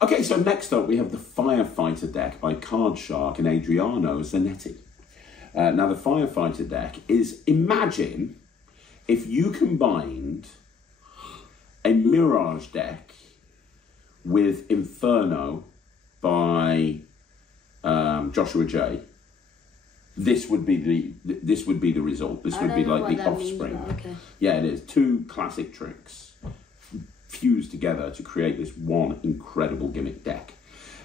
Okay, so next up we have the Firefighter deck by Card Shark and Adriano Zanetti. Now the Firefighter deck is, imagine if you combined a Mirage deck with Inferno by Joshua J. This would be the result. This would be like the offspring. Okay. Yeah, it is. Two classic tricks fused together to create this one incredible gimmick deck.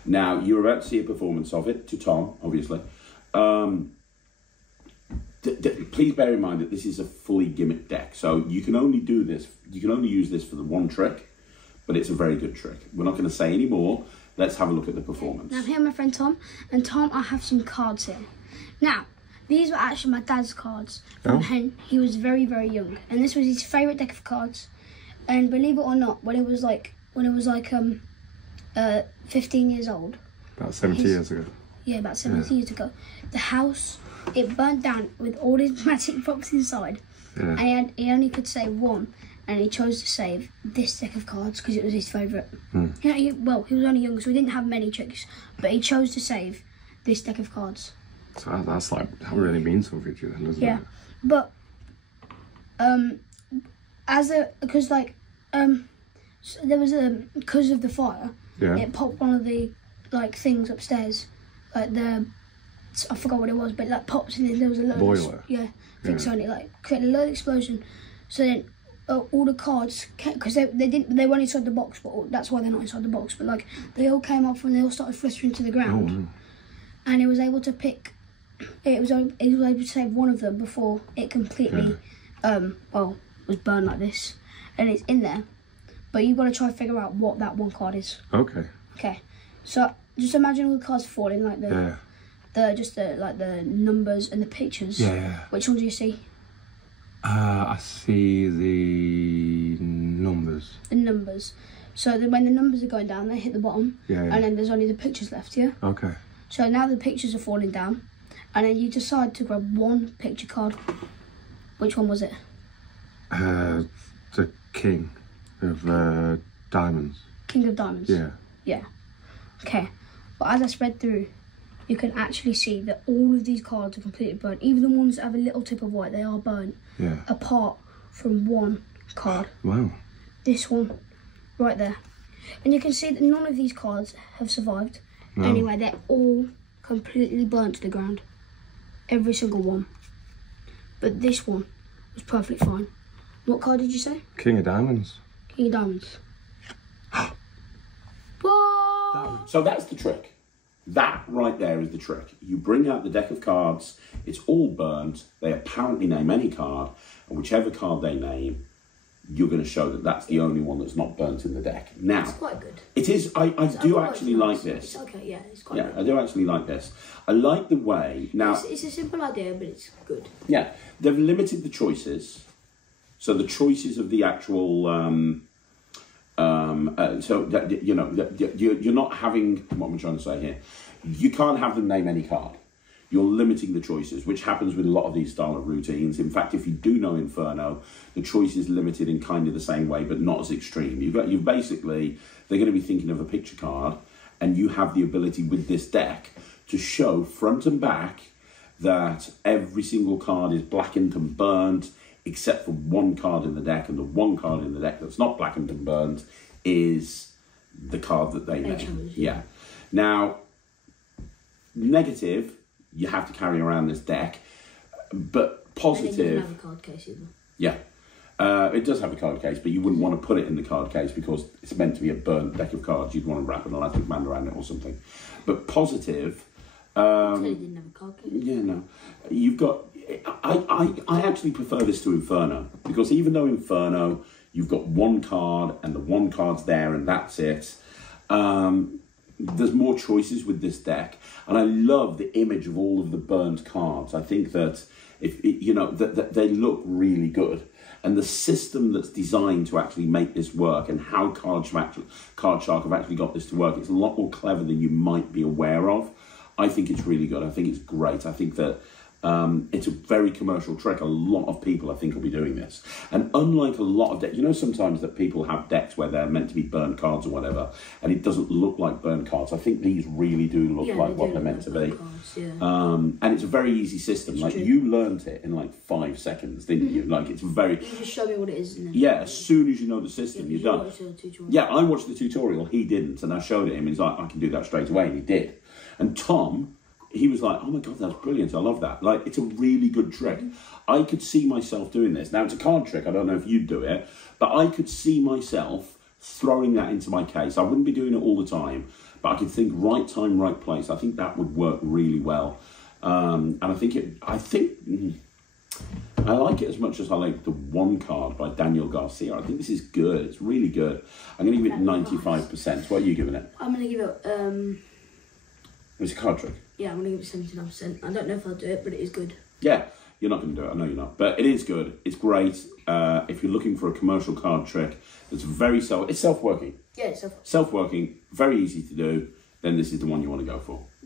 Now, you're about to see a performance of it to Tom, obviously. Please bear in mind that this is a fully gimmick deck, so you can only do this, you can only use this for the one trick, but it's a very good trick. We're not going to say any more. Let's have a look at the performance. Now, here my friend Tom, and Tom, I have some cards here. Now, these were actually my dad's cards from when he was very, very young, and this was his favourite deck of cards. And believe it or not, when it was like 15 years old, about 70 years ago. Yeah, about 70 years ago, the house, it burnt down with all his magic box inside, and he only could save one, and he chose to save this deck of cards because it was his favourite. Yeah, he was only young, so he didn't have many tricks, but he chose to save this deck of cards. So that really means something to you then, doesn't it? Yeah, but so there was because of the fire, it popped one of the things upstairs, I forgot what it was, but it popped and then there was a boiler. So, and it created a load of explosion. So then all the cards, because they weren't inside the box, but that's why they're not inside the box. But they all came off and they all started fluttering to the ground, and it was able to pick. It was able to save one of them before it completely was burned like this, and it's in there. But you've got to try and figure out what that one card is. Okay. Okay. So just imagine all the cards falling the numbers and the pictures. Yeah. Which one do you see? I see the numbers. The numbers. So when the numbers are going down, they hit the bottom. Yeah. And then there's only the pictures left. Yeah. Okay. So now the pictures are falling down, and then you decide to grab one picture card. Which one was it? The King of Diamonds. King of Diamonds. Yeah. Yeah. Okay. But as I spread through, you can actually see that all of these cards are completely burnt. Even the ones that have a little tip of white, they are burnt. Yeah. Apart from one card. Wow. This one, right there. And you can see that none of these cards have survived. No. Anyway, they're all completely burnt to the ground. Every single one. But this one was perfectly fine. What card did you say? King of Diamonds. King of Diamonds. Whoa! So that's the trick. That right there is the trick. You bring out the deck of cards, it's all burnt, they apparently name any card, and whichever card they name, you're going to show that that's the only one that's not burnt in the deck. Now, It's quite good. it is, I do actually like this. It's okay, yeah, it's quite good. I do actually like this. I like the way, now... It's a simple idea, but it's good. Yeah, they've limited the choices. So the choices of the actual... you're not having... What am I trying to say here? You can't have them name any card. You're limiting the choices, which happens with a lot of these style of routines. In fact, if you do know Inferno, the choice is limited in kind of the same way, but not as extreme. You've basically... They're going to be thinking of a picture card, and you have the ability with this deck to show front and back that every single card is blackened and burnt, except for one card in the deck, and the one card in the deck that's not blackened and burnt is the card that they name. Yeah. Now, negative, you have to carry around this deck, but positive... And it doesn't have a card case either. Yeah. It does have a card case, but you wouldn't want to put it in the card case because it's meant to be a burnt deck of cards. You'd want to wrap an elastic band around it or something. But positive... it didn't have a card case. Yeah, no. You've got... I actually prefer this to Inferno, because even though Inferno, you've got one card and the one card's there and that's it, there's more choices with this deck, and I love the image of all of the burnt cards. I think that that they look really good, and the system that's designed to actually make this work and how Card Shark have actually got this to work, it's a lot more clever than you might be aware of. I think it's really good. I think it's great. I think that It's a very commercial trick. A lot of people, I think, will be doing this. And unlike a lot of decks, you know, sometimes that people have decks where they're meant to be burnt cards or whatever, and it doesn't look like burnt cards. I think these really do look like what they're meant to be. Cards, yeah. And it's a very easy system. Like, you learnt it in like 5 seconds, didn't you? Like, it's very... You just show me what it is. And then yeah, as soon as you know the system, you're done. Yeah, I watched the tutorial. He didn't, and I showed it him. He's like, I can do that straight away, and he did. And Tom... he was like, oh my God, that's brilliant. I love that. Like, it's a really good trick. I could see myself doing this. Now, it's a card trick. I don't know if you'd do it, but I could see myself throwing that into my case. I wouldn't be doing it all the time, but I could think right time, right place. I think that would work really well. And I like it as much as I like the One Card by Daniel Garcia. I think this is good. It's really good. I'm going to give it 95%. What are you giving it? I'm going to give it... It's a card trick. Yeah, I'm going to give it 79%. I don't know if I'll do it, but it is good. Yeah, you're not going to do it. I know you're not. But it is good. It's great. If you're looking for a commercial card trick that's very it's self-working. Yeah, it's Self-working, very easy to do, then this is the one you want to go for.